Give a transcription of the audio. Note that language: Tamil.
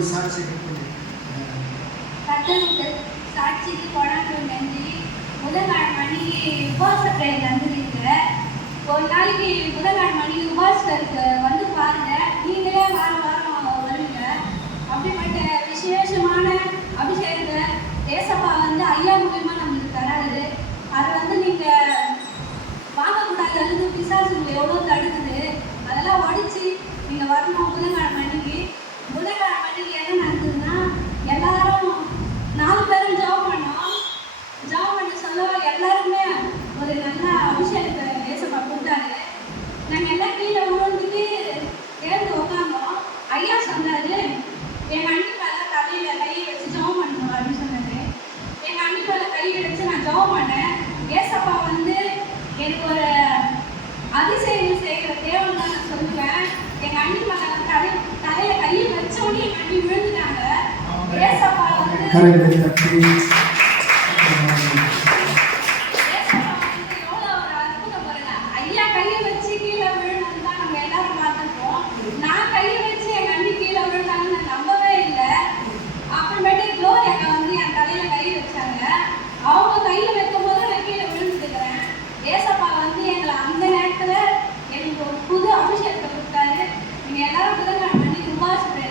ஒரு சாட்சி கத்தருக்கு சாட்சிக்கு கொண்டாந்து நன்றி. புதன்கிழமை மணிக்கு உபவாசத்தை நன்றிங்க. ஒரு நாளைக்கு புதன்கிழமை மணிக்கு உபவாசத்துக்கு வந்து பாருங்க, நீங்களே வாரம் வாரம் வருவீங்க. அப்படிப்பட்ட விசேஷமான அபிஷேகத்தை ஏசப்பா வந்து ஐயா மூலியமா நம்மளுக்கு தராது. அதை வந்து நீங்க வாங்கக்கூடாது, பிசாசுங்களை எவ்வளோ தடுக்குது, அதெல்லாம் உடைச்சி நீங்க வரணும். புதன்கிழமை மணிக்கு என்ன நடக்குதுன்னா, எல்லாரும் 4 பேரும் ஜெபம் பண்ணோம். ஜெபம் பண்ண சொல்ல எல்லாருமே ஒரு நல்ல அபிஷேகத்தை ஏசப்பா கொடுத்தாரு. நாங்கள் எல்லாம் கீழே விழுந்துட்டு சேர்ந்து உட்காந்தோம். ஐயா சொன்னாரு, எங்கள் அண்ணி மேலே தலையில கை வச்சு ஜெபம் பண்ணணும் அப்படின்னு சொன்னாரு. எங்கள் அண்ணி மேலே கை வச்சு நான் ஜெபம் பண்ணேன். ஏசப்பா வந்து எனக்கு ஒரு அதிசயம் செய்கிற தேவன் தான் நான் சொல்லுவேன். எங்கள் அண்ணி மேலே தலையில கையை வச்சோடனே எங்கள் அண்ணி விழுந்துட்டாங்க. ஏசப்பா வந்து எவ்வளோ ஒரு அற்புதம் பாருங்க. ஐயா கையை வச்சு கீழே விழுந்து தான் நம்ம எல்லாரும் பார்த்துருக்கோம். நான் கையை வச்சு எங்கள் அண்ணி கீழே விழுந்தாங்கன்னு நான் நம்பவே இல்லை. அப்புறமேட்டு க்ளோரி அக்கா வந்து என் தலையில கை வச்சாங்க. அவங்க கையில் வைக்கும் போது நான் கீழே விழுந்துக்கிறேன். ஏசப்பா வந்து எங்களை அந்த நேரத்தில் எனக்கு ஒரு புது அபிஷேகத்தை கொடுத்தாரு. நீங்கள் எல்லாரும் புதன்கிழமை உபவாசத்தை